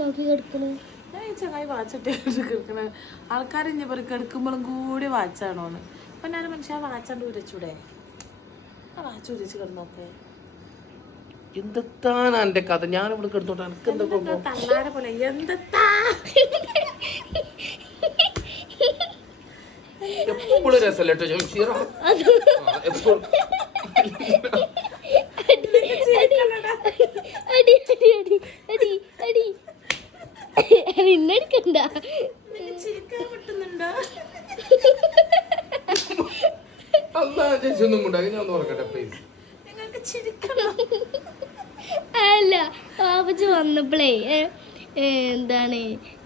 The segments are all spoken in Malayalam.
നോക്കി കിടക്കണേ ഞാൻ ഈ ചങ്ങായി വാച്ചിട്ട് കിടക്കണ ആൾക്കാർ ഇനി പറയും കിടക്കുമ്പോഴും കൂടി വാച്ചാണോന്ന് അപ്പൊ ഞാൻ മനുഷ്യ വാച്ചാണ്ട് ഉരച്ചൂടെ ആ വാച്ച് ഉരച്ച് കിടന്നോക്കെ എന്താണ് എന്റെ കഥ ഞാൻ ഇവിടെ കിടന്നോട്ടെ എനിക്ക് എന്താ തള്ളാരെ പോലെ എന്തെത്താ എപ്പോഴും രസമല്ല കേട്ടോ ജംഷീറ എപ്പോഴും ഇന്നടിക്കണ്ട ചിരിക്കാൻ പറ്റുന്നുണ്ടോ അല്ലാ ചേച്ചി ഒന്നും ഉണ്ടാക്കി ഞാൻ ഒന്ന് ഉറക്കട്ടെ പ്ലീസ് നിങ്ങൾക്ക് ചിരിക്കണം അല്ല പാപ്പച്ചി വന്നപ്പോഴേ എന്താണ്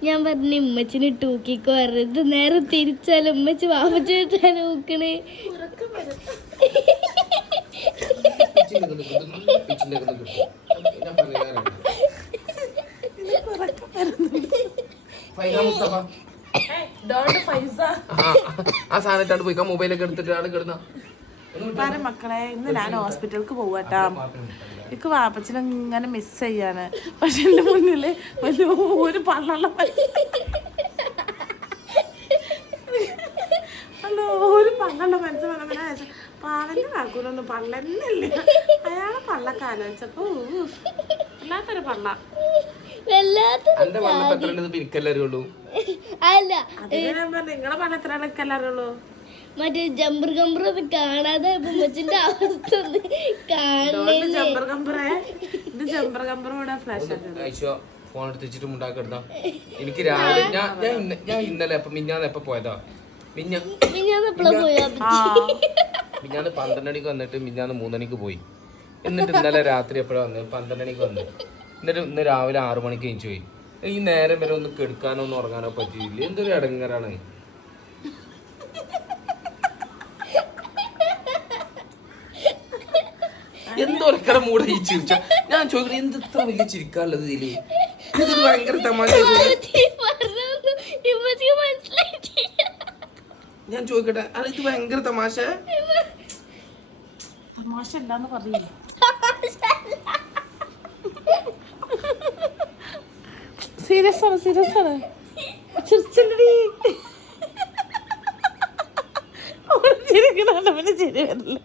ഞാൻ പറഞ്ഞ ഉമ്മച്ചിന് ടൂക്കിക്ക് പറഞ്ഞത് നേരെ തിരിച്ചാലും ഉമ്മച്ചി പാപ്പച്ചി വിട്ടാണ് നോക്കണേ ആ സാധനത്താണ്ട് പോയി മൊബൈലൊക്കെ എടുത്തിട്ടാണ് കിടന്ന മക്കളെ ഇന്ന് ഞാൻ ഹോസ്പിറ്റലിലേക്ക് പോവാട്ടാ എനിക്ക് വാപ്പച്ചിനെ ഇങ്ങനെ മിസ് ചെയ്യാണ് പക്ഷെ എന്റെ മുന്നില് ഒരു പള്ളുള്ള ഹലോ ഒരു പള്ളുള്ള മനസ്സ് വന്നവനാ പാവന്റെ കാക്കൂനൊന്നും പള്ളന്നല്ലേ അയാളെ പള്ളൊക്കെ ആലോചിച്ചപ്പോ വല്ലാത്തൊരു പള്ള അല്ല ഞാൻ പറഞ്ഞു നിങ്ങളെ പള്ള എത്ര ആൾക്കല്ലേ അറിയുള്ളൂ മറ്റേ ജമ്പർ കമ്പർ ഒന്നും കാണാതെ ഉമ്മച്ചിന്റെ അവസ്ഥ ഫോൺ എടുത്തിട്ട് മുണ്ടാക്കെടുത്താ എനിക്ക് രാവിലെ ഞാൻ ഇന്നലെ മിഞ്ഞാന്ന് എപ്പ പോയതാ മിഞ്ഞാന്ന് 12 മണിക്ക് വന്നിട്ട് മിഞ്ഞാന്ന് 3 മണിക്ക് പോയി എന്നിട്ട് ഇന്നലെ രാത്രി എപ്പോഴാ വന്നത് 12 മണിക്ക് വന്നു എന്നിട്ട് ഇന്ന് രാവിലെ 6 മണിക്ക് എണീച്ചു പോയി ഈ നേരം വരെ ഒന്ന് കെടുക്കാനോ ഒന്ന് ഉറങ്ങാനോ പറ്റിയില്ല എന്തൊരു ഇടങ്ങറാണ് എന്തോരക്കട മൂടെ ഈ ചിരിച്ച ഞാൻ ചോദിക്കുന്നത് എന്ത് ഇത്ര വലിയ ചിരിക്കാനുള്ളത് ഇതില് ഇതൊരു ഭയങ്കര തമാശ ഞാൻ ചോദിക്കട്ടെ അത് ഇത് ഭയങ്കര തമാശ തമാശ എന്താന്ന് പറയില്ല സീരിയസ് ആണ് ചിരിച്ചില്ലടി ചിരിക്കണ പിന്നെ ചിരി വരില്ല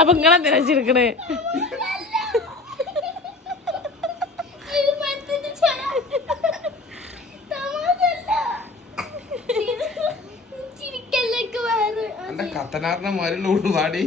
അപ്പൊ നിങ്ങളെന്തിനാ ചിരിക്കണേ എന്റെ കത്തനാറിനെ മാരിലോട് പാടി